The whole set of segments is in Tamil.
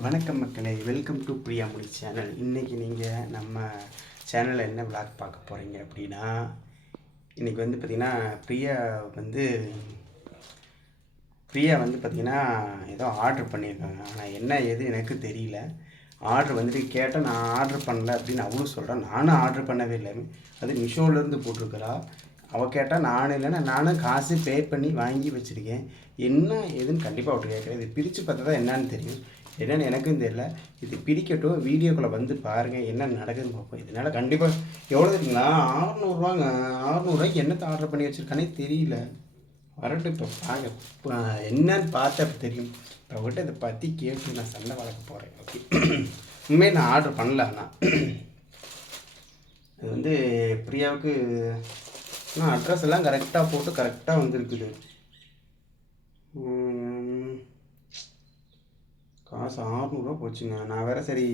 வணக்கம் மக்களே வெல்கம் டு பிரியாமொழி சேனல் இன்றைக்கி நீங்கள் நம்ம சேனலில் என்ன விளாக் பார்க்க போகிறீங்க அப்படின்னா இன்றைக்கி வந்து பார்த்திங்கன்னா பிரியா வந்து பிரியா வந்து பார்த்திங்கன்னா ஏதோ ஆர்டர் பண்ணியிருக்காங்க. ஆனால் என்ன ஏது எனக்கு தெரியல. ஆர்டர் வந்துட்டு கேட்டால் நான் ஆர்டர் பண்ணல அப்படின்னு அவளும் சொல்கிறேன் நானும் ஆர்டர் பண்ணவே இல்லை. அது மிஷோலேருந்து போட்டிருக்கிறா. அவள் கேட்டால் நானும் இல்லைன்னா நானும் காசு பே பண்ணி வாங்கி வச்சுருக்கேன். என்ன ஏதுன்னு கண்டிப்பாக அவர்கிட்ட கேட்குறேன். இது பிரித்து பார்த்தா தான் என்னன்னு தெரியும். என்னன்னு எனக்கும் தெரியல. இது பிரிக்கட்டும் வீடியோக்குள்ளே வந்து பாருங்கள் என்ன நடக்குதுன்னு பார்ப்போம். இதனால் கண்டிப்பாக எவ்வளோ இருக்குங்களா ஆறுநூறுவாங்க ஆறுநூறுவாய்க்கு என்னத்தை ஆர்டர் பண்ணி வச்சுருக்கானே தெரியல. வரட்டும் இப்போ பாருங்க. என்னன்னு பார்த்தா அப்போ தெரியும். இப்போ அவர்கிட்ட இதை பற்றி கேட்டு நான் சண்டை வளர்க்க போகிறேன் ஓகே. உண்மையை நான் ஆர்டர் பண்ணல ஆனால் அது வந்து பிரியாவுக்கு ஆனால் அட்ரஸ் எல்லாம் கரெக்டாக போட்டு கரெக்டாக வந்திருக்குது. காசு ஆறுநூறுவா போச்சுங்க. நான் வேறு சரி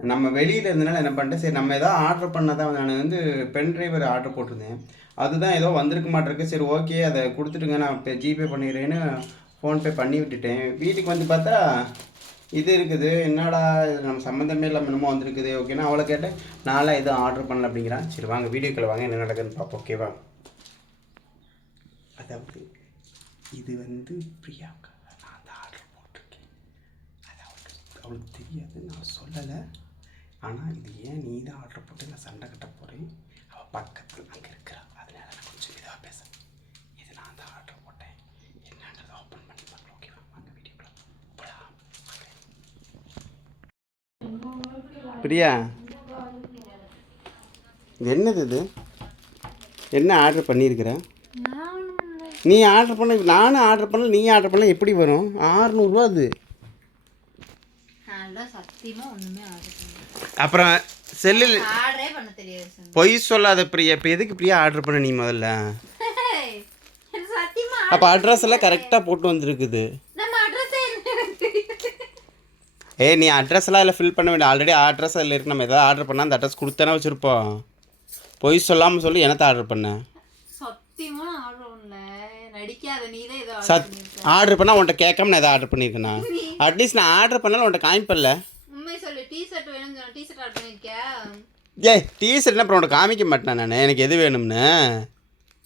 நம்ம வெளியில் இருந்தனால என்ன பண்ணிட்டேன் சரி நம்ம ஏதோ ஆர்டர் பண்ணதான் நான் வந்து பென் டிரைவர் ஆர்டர் போட்டிருந்தேன். அதுதான் ஏதோ வந்திருக்க மாட்டிருக்கு. சரி ஓகே அதை கொடுத்துட்டுங்க நான் இப்போ ஜிபே பண்ணிடுறேன்னு ஃபோன்பே பண்ணி விட்டுட்டேன். வீட்டுக்கு வந்து பார்த்தா இது இருக்குது. என்னடா இது நம்ம சம்மந்தமே இல்லாமல் என்னமோ வந்திருக்குது ஓகேனா அவளை கேட்டேன். நாளாக எதுவும் ஆர்டர் பண்ணல அப்படிங்கிறான். சரி வாங்க வீடியோக்குள்ள வாங்க என்ன நடக்குதுன்னு பார்ப்போம் ஓகேவா அதாவது இது வந்து பிரியாவுக்காக நான் தான் ஆர்டர் போட்டிருக்கேன் அது அவளுக்கு தெரியாது நான் சொல்லலை. ஆனால் இது ஏன் நீ தான் ஆர்டர் போட்டு நான் சண்டை கட்ட போகிறேன் அவள் பக்கத்தில் அங்கே இருக்கிறா. அதனால நான் கொஞ்சம் இதாக பேசுகிறேன் இது நான் தான் ஆர்டர் போட்டேன். என்னன்றதை ஓப்பன் பண்ணி பார்க்கலாம் ஓகேவா வாங்க வீடியோக்குள்ள போகலாம் பிரியா இது என்னது இது? என்ன ஆர்டர் பண்ணியிருக்கிற? நீ ஆர்டர் பண்ண நானும் ஆர்டர் பண்ணல நீ ஆர்டர் பண்ணல. எப்படி வரும்? ஆறுநூறுவா அது நான் சத்தியமா ஒண்ணுமே ஆர்டர் பண்ணல அப்புறம் செல்லில் பொய் சொல்லாத பிரியா இப்போ எதுக்கு பிரியா ஆர்டர் பண்ண நீ முதல்ல? அப்போ அட்ரஸ் எல்லாம் கரெக்டாக போட்டு வந்திருக்குது. நம்ம அட்ரஸ் ஏ நீ அட்ரஸ் எல்லாம் அதில் ஃபில் பண்ண வேண்டிய ஆல்ரெடி அட்ரஸ் அதில் இருக்கு. நம்ம எதாவது ஆர்டர் பண்ணால் அந்த அட்ரஸ் கொடுத்தானே வச்சுருப்போம். பொய் சொல்லாமல் சொல்லி என்னத்தை ஆர்டர் பண்ண? சத்தியமா நான் ஆர்டர் பண்ணல. நடிக்காத நீ தான் ஏதோ ஆர்டர் சத் ஆர்டர் பண்ணால் உன்ட்ட கேட்காம நான் எதாவது ஆர்டர் பண்ணியிருக்கேனா அட்லீஸ்ட் நான் ஆர்டர் பண்ணாலும் உன்ட்ட காமிப்பல்ல. உண்மை சொல்லு டீ ஷர்ட் வேணும்னு சொன்ன டீ ஷர்ட் ஆர்டர் பண்ணிருக்கியா? ஏய் டீசர்ட் என்ன அப்புறம் உன்ட்ட காமிக்க மாட்டேன் நான்? எனக்கு எது வேணும்னு?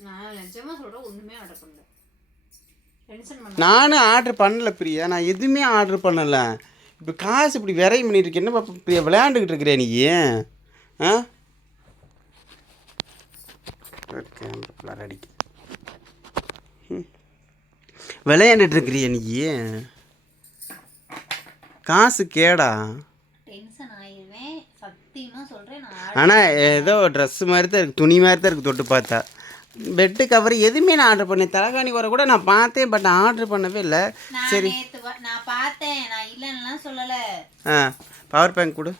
நான் நிஜமா சொல்றேன் ஒண்ணுமே ஆர்டர் பண்ணல. டென்ஷன் பண்ண நானும் ஆர்டர் பண்ணல பிரியா. நான் எதுவுமே ஆர்டர் பண்ணல. இப்போ காசு இப்படி விரையும் பண்ணிட்டு இருக்கேன். என்ன பாப்பா பிரியா விளையாண்டுக்கிட்டு இருக்கிறே நீ? ஆ? அடிக்க. விளையாண்டுட்டு இருக்கிறிய நீ? காசு கேடா டென்ஷன் ஆயிருவேன் சத்தியமா சொல்றேன் நான் order- ஆனால் ஏதோ ட்ரெஸ் மாதிரி தான் இருக்குது துணி மாதிரி தான் இருக்குது தொட்டு பார்த்தா. பெட்டு கவர் எதுவுமே நான் ஆர்டர் பண்ணேன் தலைகாணி வர கூட நான் பார்த்தேன் பட் ஆர்டர் பண்ணவே இல்லை. சரி. நான் பார்த்தேன் நான் இல்லைன்னா சொல்லல. ஆ பவர் பேங்க் கொடு.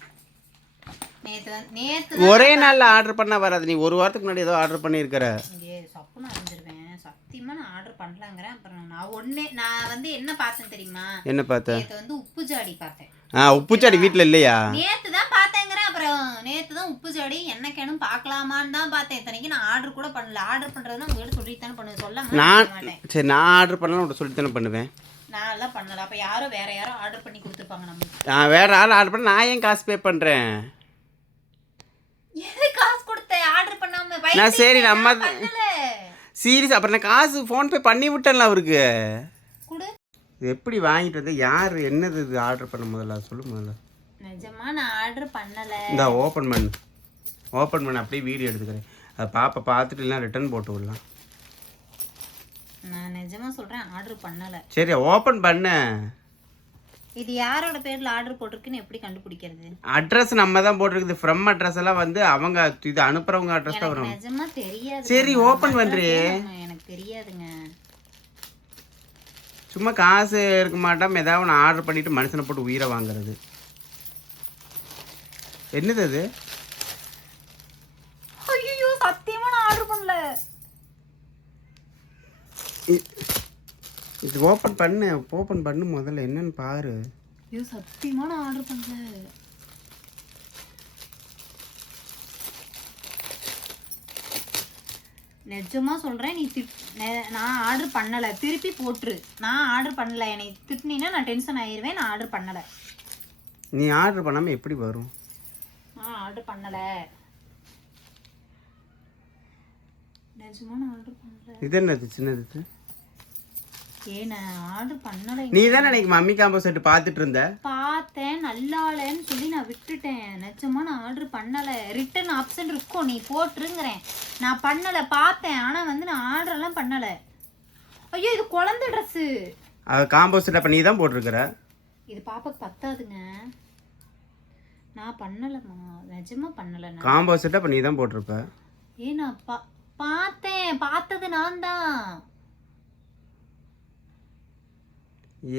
ஒரே நாளில் ஆர்டர் பண்ணால் வராது. நீ ஒரு வாரத்துக்கு முன்னாடி ஏதோ ஆர்டர் பண்ணியிருக்கிற. இங்கே சப்புன்னு அரைஞ்சிருவேன். சத்தியமா நான் ஆர்டர் பண்ணலாங்கிறேன். அப்புறம் நான் ஒண்ணே நான் வந்து என்ன பார்த்தேன் தெரியுமா? என்ன பார்த்த நேத்து வந்து உப்பு ஜாடி பார்த்தேன். ஆ உப்புச்சாடி வீட்டில் இல்லையா? தான் பார்த்தேங்கிறேன் அப்புறம் நேத்து தான் உப்பு ஜாடி என்ன கேணும் பார்க்கலாமான்னு தான் பார்த்தேன். இத்தனைக்கு நான் ஆர்டர் கூட பண்ணல. ஆர்டர் பண்றதுன்னா உங்ககிட்ட சொல்லிட்டு தானே பண்ணுவேன். சொல்ல நான் சரி நான் ஆர்டர் பண்ணலாம் உன்ட்ட சொல்லி தானே பண்ணுவேன். நான் எல்லாம் பண்ணல. அப்ப யாரோ வேற யாரோ ஆர்டர் பண்ணி கொடுத்துருப்பாங்க நமக்கு நான் வேறு ஆள் ஆர்டர் பண்ண நான் ஏன் காசு பே பண்ணுறேன் எது காசு கொடுத்த? ஆர்டர் பண்ணாம நான் சரி, நம்ம- சீரியஸ் அப்புறம் நான் காசு ஃபோன்பே பண்ணி விட்டேன்ல அவருக்கு. எப்படி வாங்கிட்டு வந்து? யார் என்னது இது ஆர்டர் பண்ண முதல்ல? சொல்லு முதல்ல. நிஜமா நான் ஆர்டர் பண்ணல. இந்த ஓப்பன் பண்ணு. ஓப்பன் பண்ண அப்படியே வீடியோ எடுத்துக்கிறேன். அதை பாப்பா பார்த்துட்டு இல்லைனா ரிட்டர்ன் போட்டு விடலாம். நான் நிஜமா சொல்றேன் ஆர்டர் பண்ணல. சரி ஓப்பன் பண்ணு. இது யாரோட பேர்ல ஆர்டர் போட்டிருக்குன்னு எப்படி கண்டுபிடிக்கிறது? அட்ரஸ் நம்ம தான் போட்டிருக்குது. ஃப்ரம் அட்ரஸ் எல்லாம் வந்து அவங்க இது அனுப்புறவங்க அட்ரஸ் தான் வரும். நிஜமா தெரியாது. சரி ஓப்பன் பண்ணுறே எனக்கு தெரியாதுங்க. சும்மா காசு இருக்க மாட்டோம். ஏதாவது ஒன்று ஆர்டர் பண்ணிட்டு மனுஷனை போட்டு உயிரை வாங்குறது. என்னது அது? ஐயோ சத்தியமா நான் ஆர்டர் பண்ணல. இது ஓப்பன் பண்ணு ஓப்பன் பண்ணு முதல்ல என்னன்னு பாரு. ஐயோ சத்தியமா நான் ஆர்டர் பண்ணல. நிஜமா சொல்றேன் நீ திட் நான் ஆர்டர் பண்ணல. திருப்பி போட்டுரு. நான் ஆர்டர் பண்ணல. என்னை திட்டினீன்னா நான் டென்ஷன் ஆயிருவேன். நான் ஆர்டர் பண்ணல. நீ ஆர்டர் பண்ணாமல் எப்படி வரும்? நான் ஆர்டர் பண்ணல. நிஜமா நான் ஆர்டர் பண்ணல. இது என்னது சின்னது ஏ நான் ஆர்டர் பண்ணல நீ தானே அன்னைக்கு மம்மி காம்போ பார்த்துட்டு இருந்த? பார்த்தேன் நல்லாலன்னு சொல்லி நான் விட்டுட்டேன். நிஜமா நான் ஆர்டர் பண்ணல. ரிட்டர்ன் ஆப்ஷன் இருக்கும் நீ போட்டுருங்கிறேன். நான் பண்ணல பார்த்தேன். ஆனா வந்து நான் ஆர்டர் எல்லாம் பண்ணல. ஐயோ இது குழந்தை ட்ரெஸ்ஸு காம்போ செட் அப்போ நீ தான் போட்டிருக்கிற? இது பாப்பாக்கு பத்தாதுங்க. நான் பண்ணலம்மா. நிஜமா பண்ணல காம்போ அப்போ நீ தான் போட்டிருப்ப. ஏ நான் பா பார்த்தேன். பார்த்தது நான் தான்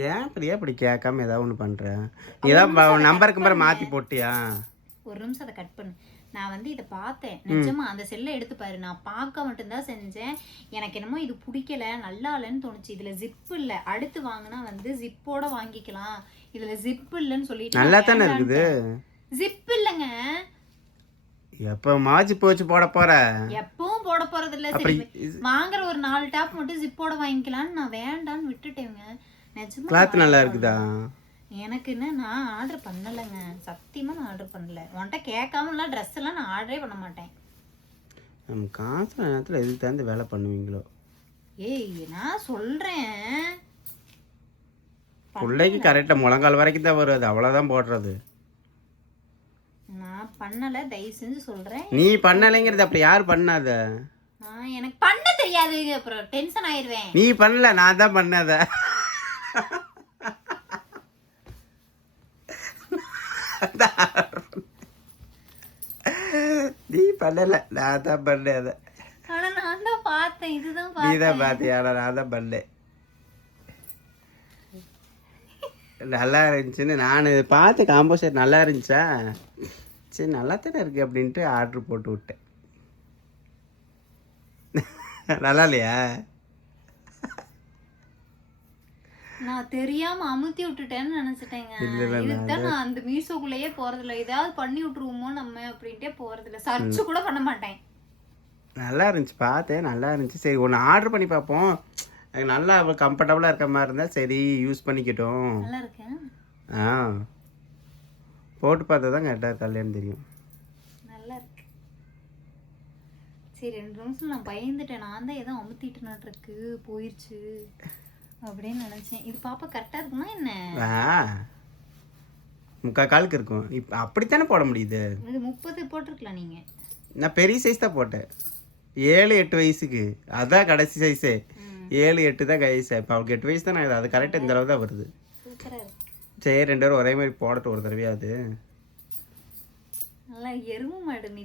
ஏன் இப்படியா இப்படி கேட்காம ஏதாவது ஒன்று பண்ணுற நீ ஏதாவது நம்பருக்கு மாதிரி மாற்றி போட்டியா? ஒரு நிமிஷம் அதை கட் பண்ணு. நான் வந்து இதை பார்த்தேன். நிஜமா அந்த செல்லை எடுத்து பாரு. நான் பார்க்க மட்டும்தான் செஞ்சேன். எனக்கு என்னமோ இது பிடிக்கல. நல்லா இல்லைன்னு தோணுச்சு. இதுல ஜிப் இல்ல. அடுத்து வாங்கினா வந்து ஜிப்போட வாங்கிக்கலாம். இதுல ஜிப் இல்லைன்னு சொல்லிட்டு நல்லா தானே இருக்குது? ஜிப் இல்லைங்க. எப்போ மாச்சி போச்சு போட போற? எப்பவும் போட போறது இல்ல சரி வாங்குற ஒரு நாலு டாப் மட்டும் ஜிப்போட வாங்கிக்கலாம்னு நான் வேண்டான்னு விட்டுட்டேங்க. நிஜமா கிளாத் நல்லா இருக்குதா? எனக்கு என்ன நான் ஆர்டர் பண்ணலைங்க. சத்தியமா நான் ஆர்டர் பண்ணல. உன்கிட்ட கேட்காமலாம் ட்ரெஸ் எல்லாம் நான் ஆர்டரே பண்ண மாட்டேன். நம்ம காசு நேரத்தில் எதுக்கு தகுந்த வேலை பண்ணுவீங்களோ? ஏய் நான் சொல்றேன். பிள்ளைக்கு கரெக்டாக முழங்கால் வரைக்கும் தான் வரும். அது அவ்வளோதான் போடுறது. பண்ணல தயவு செஞ்சு சொல்றேன். நீ பண்ணலைங்கிறது அப்படி யார் பண்ணாத? எனக்கு பண்ண தெரியாது. அப்புறம் டென்ஷன் ஆயிருவேன் நீ பண்ணல நான் தான் பண்ணாத. நீ பண்ணல நான் தான் பண்ணேன் ஆனா நான் தான் பார்த்தேன். இதுதான் நீ பார்த்தேன். தான் பார்த்தியா நான் தான் பண்ணேன் நல்லா இருந்துச்சுன்னு நான் பார்த்து காம்போ செட் நல்லா இருந்துச்சா? சரி நல்லா தானே இருக்கு அப்படின்ட்டு ஆர்டர் போட்டு விட்டேன். நல்லா இல்லையா? நான் தெரியாம அமுத்தி விட்டுட்டேன்னு நினைச்சிட்டேங்க. இதுதான் நான் அந்த மீசோக்குள்ளேயே போறதில்ல. ஏதாவது பண்ணி விட்டுருவோமோ நம்ம அப்படின்ட்டே போறதில்ல. சர்ச் கூட பண்ண மாட்டேன். நல்லா இருந்துச்சு பார்த்தேன். நல்லா இருந்துச்சு. சரி ஒன்று ஆர்டர் பண்ணி பார்ப்போம். நல்லா கம்ஃபர்டபுளாக இருக்க மாதிரி இருந்தால் சரி யூஸ் பண்ணிக்கட்டும். நல்லா இருக்கேன். ஆ. போட்டு பார்த்தா தான் கரெக்டாக கல்யாணம் தெரியும். நல்லா இருக்கு சரி ரெண்டு நிமிஷம் நான் பயந்துட்டேன். நான் தான் ஏதோ அமுத்திட்டு இருக்கு போயிருச்சு அப்படின்னு நினைச்சேன். இது பாப்பா கரெக்டா இருக்குமா என்ன? முக்கால் காலுக்கு இருக்கும். இப்போ அப்படித்தானே போட முடியுது? இது முப்பது போட்டிருக்கலாம் நீங்க. நான் பெரிய சைஸ் தான் போட்டேன். ஏழு எட்டு வயசுக்கு. அதான் கடைசி சைஸே ஏழு எட்டு தான் கடைசி இப்போ அவளுக்கு எட்டு வயசு தான் நான் அது கரெக்டாக இந்த அளவு தான் வருது. சூப்பரா இருக்கு. சரி ரெண்டு பேரும் ஒரே மாதிரி போடட்டும் ஒரு தடவையாவது. நல்லா எருமை மாடு நீ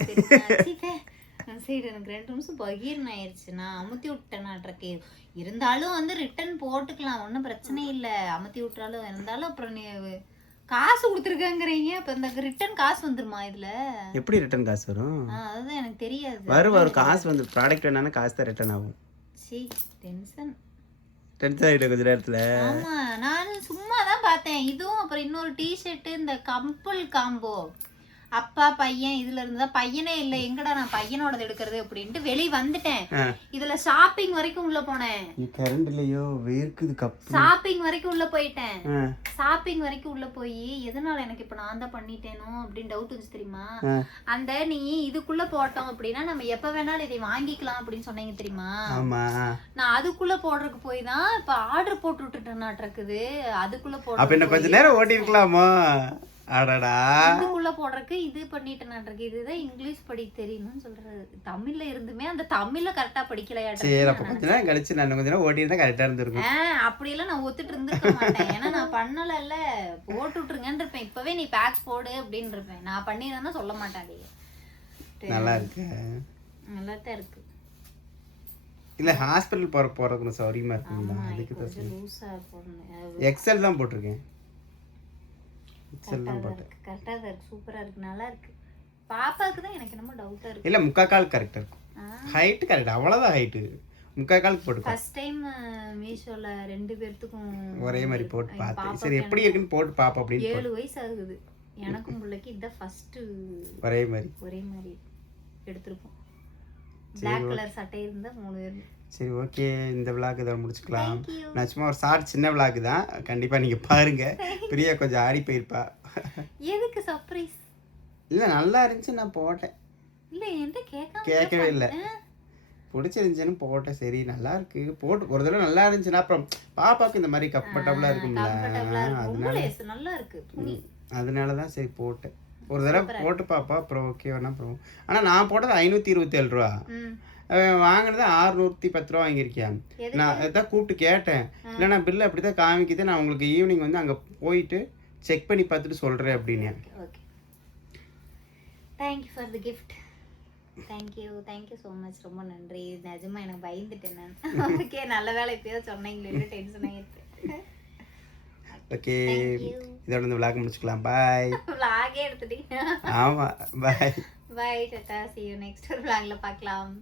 சரி எனக்கு ரெண்டு நிமிஷம் பகீர்னு ஆயிடுச்சு. நான் அமுத்தி விட்டேனாட்ருக்கு இருந்தாலும் வந்து ரிட்டர்ன் போட்டுக்கலாம் ஒன்றும் பிரச்சனை இல்லை. அமுத்தி விட்டாலும் இருந்தாலும் அப்புறம் நீ காசு கொடுத்துருக்கங்கிறீங்க. இப்போ இந்த ரிட்டர்ன் காசு வந்துருமா இதுல? எப்படி ரிட்டர்ன் காசு வரும்? அதுதான் எனக்கு தெரியாது. வரும் வரும். காசு வந்து ப்ராடக்ட் வேணாலும் காசு தான் ரிட்டர்ன் ஆகும். சி டென்ஷன் டென்த் ஆகிட்ட கொஞ்ச நேரத்தில். ஆமா நான் சும்மா தான் பார்த்தேன். இதுவும் அப்புறம் இன்னொரு டிஷர்ட் இந்த கம்பல் காம்போ. அப்பா பையன் இதுல இருந்தா பையனே இல்ல எங்கடா நான் பையனோடது எடுக்கிறது அப்படின்ட்டு வெளிய வந்துட்டேன். இதுல ஷாப்பிங் வரைக்கும் உள்ள போனேன். கரண்ட் இல்லையோ வேர்க்குது ஷாப்பிங் வரைக்கும் உள்ள போயிட்டேன். ஷாப்பிங் வரைக்கும் உள்ள போய் எதனால எனக்கு இப்ப நான் தான் பண்ணிட்டேனோ அப்படின்னு டவுட் வந்துச்சு தெரியுமா. அந்த நீ இதுக்குள்ள போட்டோம் அப்படின்னா நம்ம எப்ப வேணாலும் இதை வாங்கிக்கலாம் அப்படின்னு சொன்னீங்க தெரியுமா? நான் அதுக்குள்ள போடுறதுக்கு போய் தான் இப்ப ஆர்டர் போட்டு விட்டுட்டேன் இருக்குது. அதுக்குள்ள அப்போ போடுறது கொஞ்ச நேரம் ஓட்டி இருக்கலாமோ அடடா. இதுக்குள்ள போடுறதுக்கு இது பண்ணிட்டேன் இதுதான் இங்கிலீஷ் படி தெரியணும்னு சொல்றது. தமிழ்ல இருந்துமே அந்த தமிழ்ல கரெக்டா படிக்கலையாட்டம். சரி அப்போ கொஞ்ச நேரம் கழிச்சு நான் கொஞ்ச நேரம் ஓட்டி இருந்தால் கரெக்டாக இருந்திருக்கும். ஆஹ் அப்படியெல்லாம் நான் ஒத்துட்டு இருந்திருக்க மாட்டேன். ஏன்னா நான் பண்ணலல்ல. போட்டு விட்டுருங்கன்னு இருப்பேன் இப்பவே நீ பேக்ஸ் போடு அப்படின்னு இருப்பேன் நான் பண்ணிடுறேன்னா சொல்ல மாட்டாடி நல்லா இருக்கு. நல்லா தான் இருக்கு. இல்லை ஹாஸ்பிட்டல் போகிற போகிறதுக்கு கொஞ்சம் சௌரியமாக இருக்குங்களா அதுக்கு தான் எக்ஸல் தான் போட்டிருக்கேன். எக்ஸல் கரெக்டா தான் தான் போட்டேன் இருக்கு. கரெக்டா தான் இருக்கு. சூப்பரா இருக்கு. நல்லா இருக்கு. பாப்பாவுக்கு தான் எனக்கு என்னமோ டவுட்டா இருக்கு. இல்லை முக்கால் கால் கரெக்டாக இருக்கும் ஹைட்டு கரெக்ட் அவ்வளோதான் ஹைட்டு முக்கால் காலுக்கு போட்டுக்கோ ஃபர்ஸ்ட் டைம் மீஷோல ரெண்டு பேர்த்துக்கும் ஒரே மாதிரி போட்டு பாப்பாக்கு சரி எப்படி இருக்குன்னு போட்டு பார்ப்போம் அப்படின்னு ஏழு வயசு ஆகுது. எனக்கும் பிள்ளைக்கு இதான் ஃபர்ஸ்ட் ஒரே மாதிரி. ஒரே மாதிரி எடுத்திருப்போம் Black கலர் சட்டை இருந்தா மூணு பேர். சரி ஓகே இந்த விளாக் இதை முடிச்சுக்கலாம். நான் சும்மா ஒரு ஷார்ட் சின்ன விளாக் தான். கண்டிப்பாக நீங்கள் பாருங்கள் பிரியா கொஞ்சம் ஆடி போயிருப்பா. எதுக்கு சர்ப்ரைஸ் இல்லை நல்லா இருந்துச்சு நான் போட்டேன். இல்ல என்கிட்ட கேட்கவே இல்லை. பிடிச்சிருந்துச்சுன்னு போட்டேன். சரி நல்லா இருக்கு. போட்டு ஒரு தடவை நல்லா இருந்துச்சுன்னா அப்புறம் பாப்பாக்கு இந்த மாதிரி கம்ஃபர்டபுளாக இருக்கும்ல. அதனால நல்லா இருக்கு. அதனால தான் சரி போட்டேன். ஒரு தடவை போட்டு பாப்பா அப்புறம் ஓகே வேணா அப்புறம் ஆனால் நான் போட்டது ஐநூற்றி இருபத்தேழு ரூபா. வாங்கினது ஆறுநூற்றி பத்து ரூபா வாங்கியிருக்கேன் எதுக்கு? நான் அதான் கூப்பிட்டு கேட்டேன். இல்லைண்ணா பில்லு அப்படி தான் காமிக்குது. நான் உங்களுக்கு ஈவினிங் வந்து அங்கே போயிட்டு செக் பண்ணி பார்த்துட்டு சொல்கிறேன் அப்படின்னு. Okay thank you for the gift thank you thank you so much ரொம்ப நன்றி. நிஜமா எனக்கு பயந்துட்டேன் நான். ஓகே நல்ல வேலை இப்போயே சொன்னீங்களே டென்ஷன் ஆகிடுச்சு ஓகே. இதோட இந்த விளாக் முடிச்சுக்கலாம். பாய் ஏ எடுத்துட்டீங்க. ஆமாம் பாய் பை டாட்டா. See you நெக்ஸ்ட் ஒரு vlogல பார்க்கலாம்